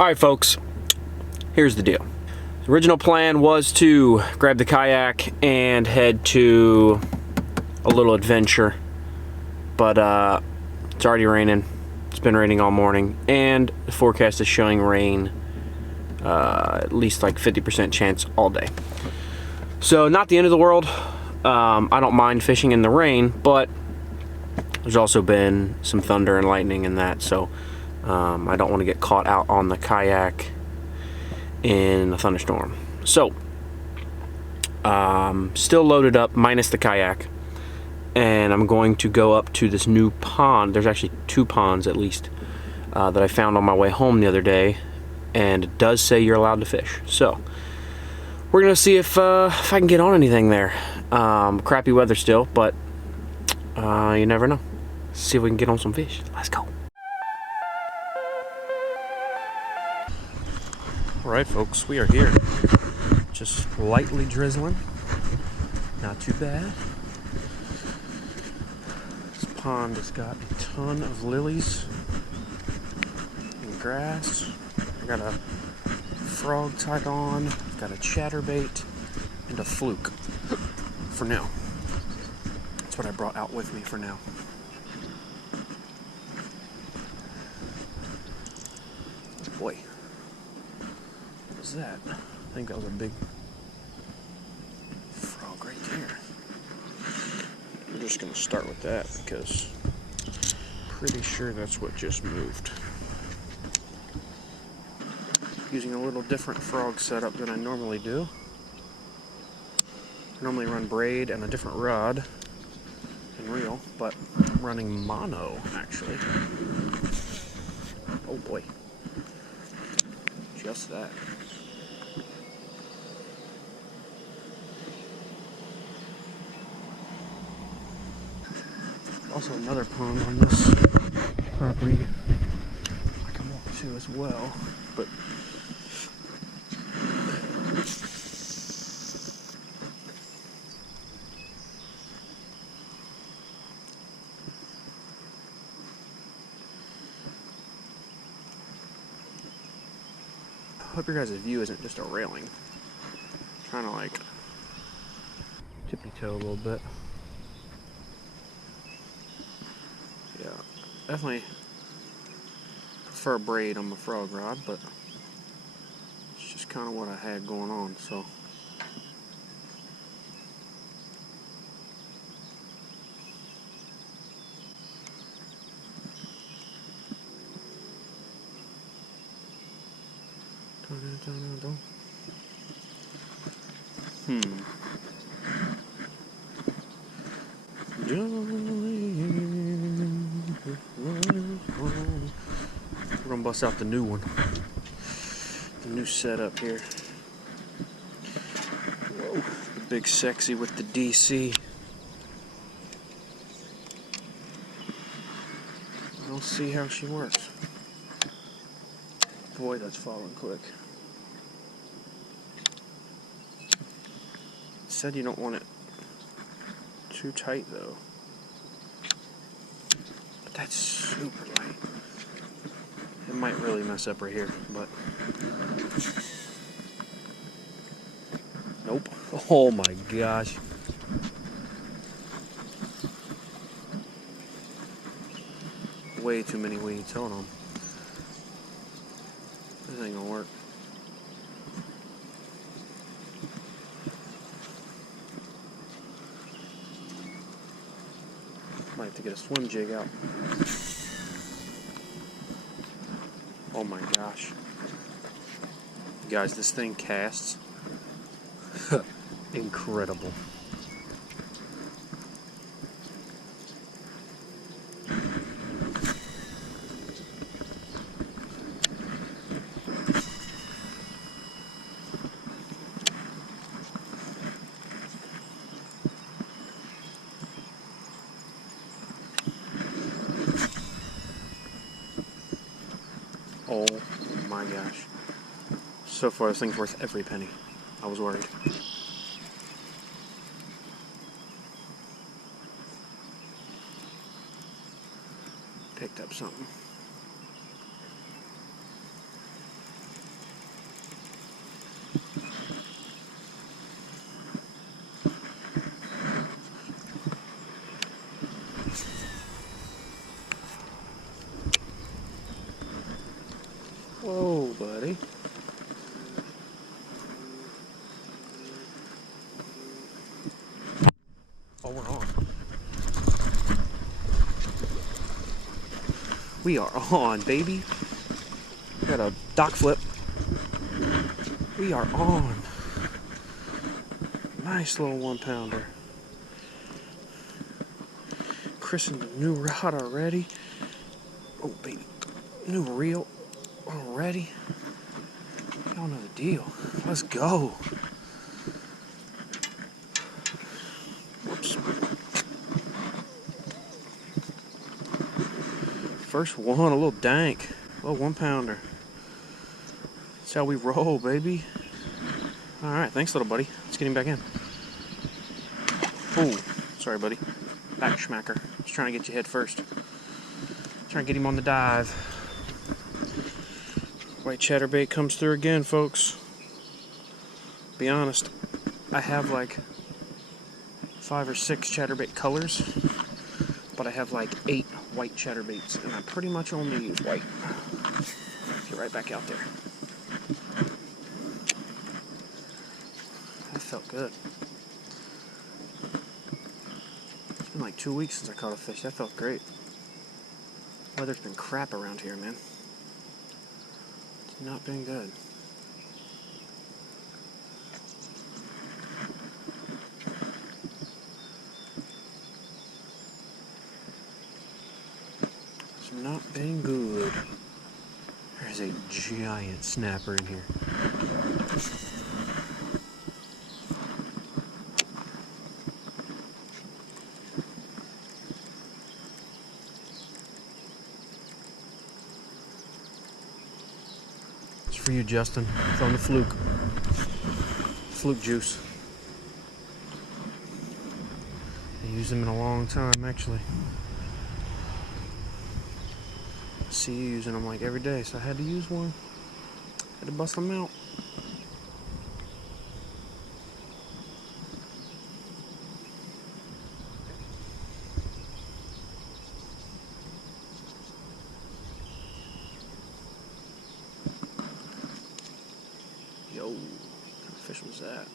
Alright folks, here's the deal. The original plan was to grab the kayak and head to a little adventure, but it's already raining. It's been raining all morning, and the forecast is showing rain, at least like 50% chance all day. So not the end of the world. I don't mind fishing in the rain, but there's also been some thunder and lightning in that, so I don't want to get caught out on the kayak in a thunderstorm. So still loaded up minus the kayak, and I'm going to go up to this new pond. There's actually 2 ponds at least that I found on my way home the other day, and it does say you're allowed to fish. So we're gonna see if I can get on anything there. Crappy weather still, but you never know. See if we can get on some fish. Let's go. Alright folks, we are here. Just lightly drizzling. Not too bad. This pond has got a ton of lilies and grass. I got a frog tied on, got a chatterbait, and a fluke for now. That's what I brought out with me for now. Boy. What was that? I think that was a big frog right there. We're just going to start with that because I'm pretty sure that's what just moved. Using a little different frog setup than I normally do. I normally run braid and a different rod and reel, but I'm running mono actually. Oh boy. Just that. Also another pond on this property I can walk to as well, but I hope your guys' view isn't just a railing. I'm trying to like tippy toe a little bit. Yeah, definitely prefer braid on my frog rod, but it's just kind of what I had going on, so. We're gonna bust out the new one. The new setup here. Whoa, the big sexy with the DC. We'll see how she works. Boy, that's falling quick. It said you don't want it too tight though. But that's super light. It might really mess up right here, but nope. Oh my gosh. Way too many weeds. Hold on. This ain't gonna work. Might have to get a swim jig out. Oh my gosh. Guys, this thing casts. Incredible. Oh my gosh. So far, this thing's worth every penny. I was worried. Picked up something. Whoa, buddy. Oh, we're on. We are on, baby. Got a dock flip. We are on. Nice little 1-pounder. Christened the new rod already. Oh, baby. New reel already. Y'all know the deal. Let's go. Whoops. First one, a little dank. A little 1-pounder. That's how we roll, baby. Alright, thanks, little buddy. Let's get him back in. Oh, sorry, buddy. Back schmacker. Just trying to get you head first. Trying to get him on the dive. White chatterbait comes through again, folks. Be honest, I have like 5 or 6 chatterbait colors, but I have like 8 white chatterbaits, and I pretty much only use white. Get right back out there. That felt good. It's been like 2 weeks since I caught a fish. That felt great. Weather's been crap around here, man. It's not been good. It's not been good. There's a giant snapper in here. For you, Justin. From the fluke. Fluke juice. I used them in a long time, actually. I see you using them like every day, so I had to use one. Had to bust them out. Yo, what kind of fish was that?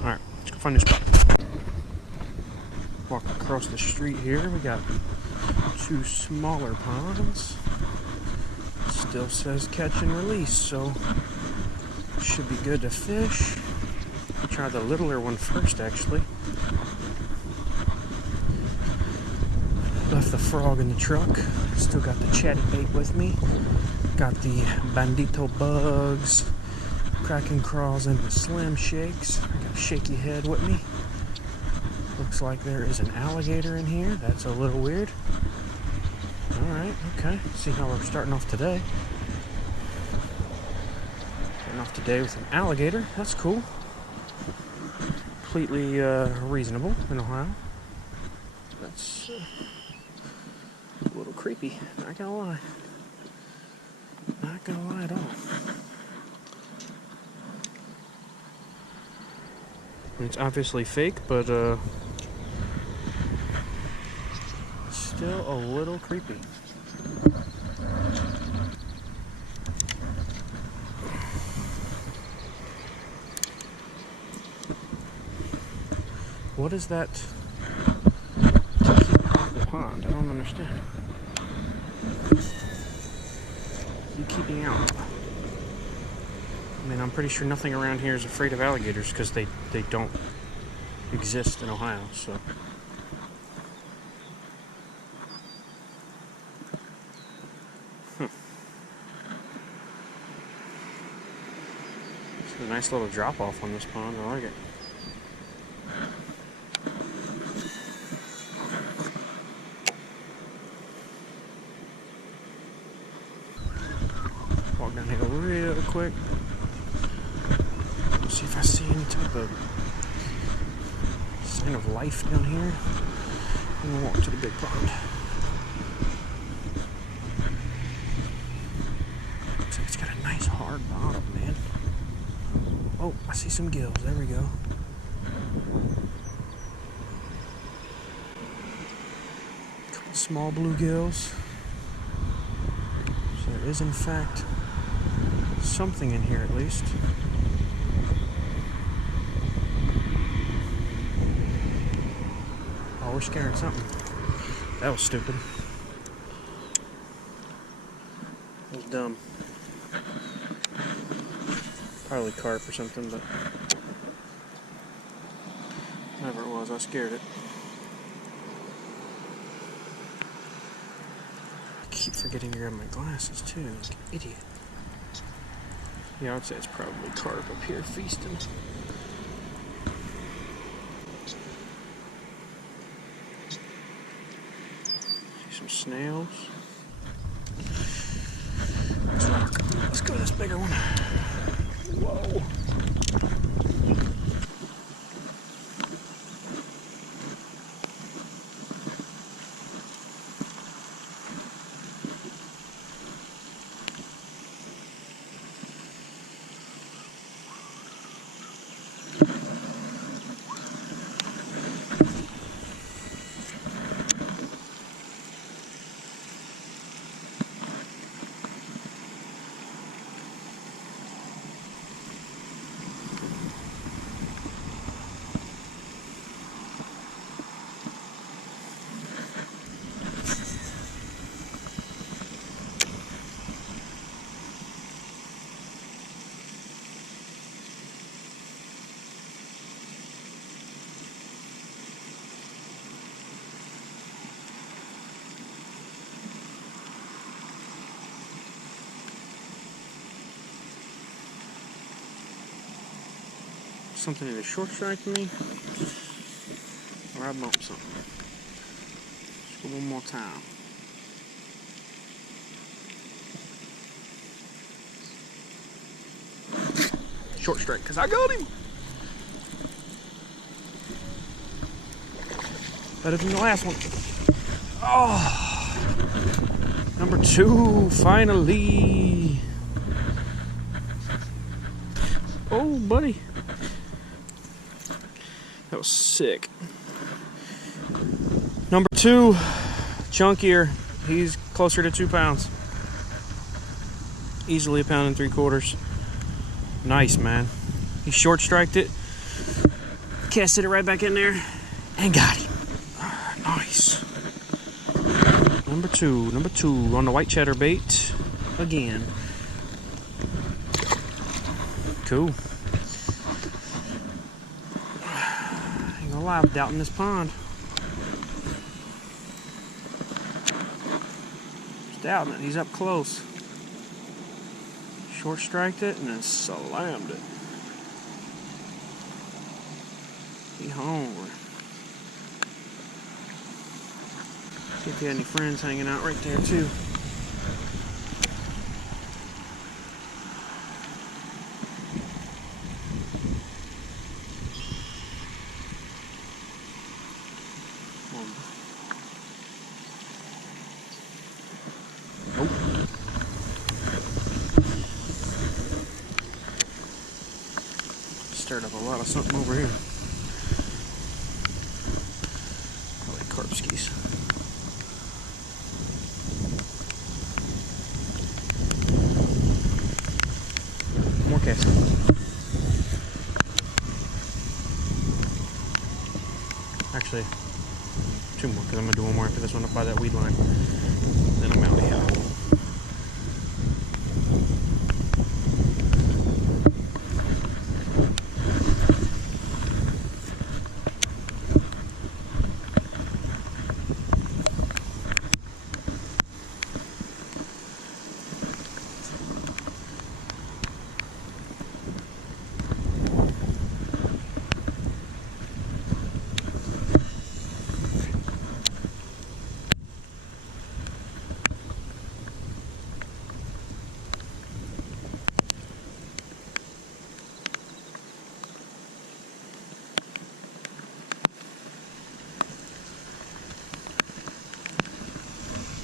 Alright, let's go find a spot. Walk across the street here. We got 2 smaller ponds. Still says catch and release, so should be good to fish. I'll try the littler one first, actually. Left the frog in the truck. Still got the chatterbait with me. Got the bandito bugs, cracking crawls, and the slim shakes. I got shaky head with me. Looks like there is an alligator in here. That's a little weird. Alright, okay. See how we're starting off today. Starting off today with an alligator. That's cool. Completely reasonable in Ohio. That's a little creepy, not gonna lie. Not gonna lie at all. It's obviously fake, but still a little creepy. What is that to keep off the pond? I don't understand. You keeping out? I mean, I'm pretty sure nothing around here is afraid of alligators because they don't exist in Ohio, so. It's a nice little drop off on this pond. I like it. Walk down here real quick. See if I see any type of sign of life down here. And we'll walk to the big pond. Looks like it's got a nice hard bottom, man. Oh, I see some gills. There we go. A couple small bluegills. So there is, in fact, something in here at least. Oh, we're scaring something. That was stupid. That was dumb. Probably carp or something, but whatever it was, I scared it. I keep forgetting to grab my glasses too, like an idiot. Yeah, I would say it's probably carp up here feasting. See some snails. Let's go to this bigger one. Whoa. Something either short strike me or I bump something. Let's go one more time. Short strike, because I got him. Better than the last one. Oh, number 2, finally. Oh, buddy. That was sick. Number 2, chunkier. He's closer to 2 pounds. Easily 1 3/4 pounds. Nice, man. He short striked it, casted it right back in there, and got him. Nice. Number two on the white chatterbait again. Cool. Ain't gonna lie, I'm doubting this pond. Just doubting it. He's up close. Short striked it and then slammed it. He hungry. See if he had any friends hanging out right there too. Nope. Stirred up a lot of something over here. Probably carp skis. More cast. Actually, 2 more, because I'm going to do 1 more after this one up by that weed line. Then I'm out of here.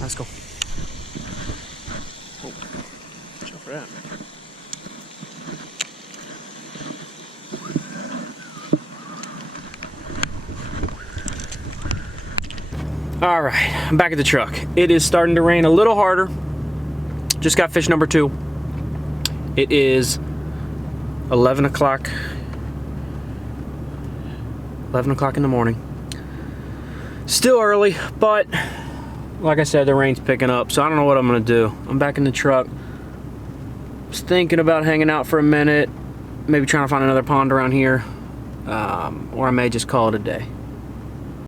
Let's go. Oh, watch out for that. All right, I'm back at the truck. It is starting to rain a little harder. Just got fish number 2. It is 11 o'clock. 11 o'clock in the morning. Still early, but like I said, the rain's picking up, so I don't know what I'm gonna do. I'm back in the truck. Was thinking about hanging out for a minute, maybe trying to find another pond around here, or I may just call it a day.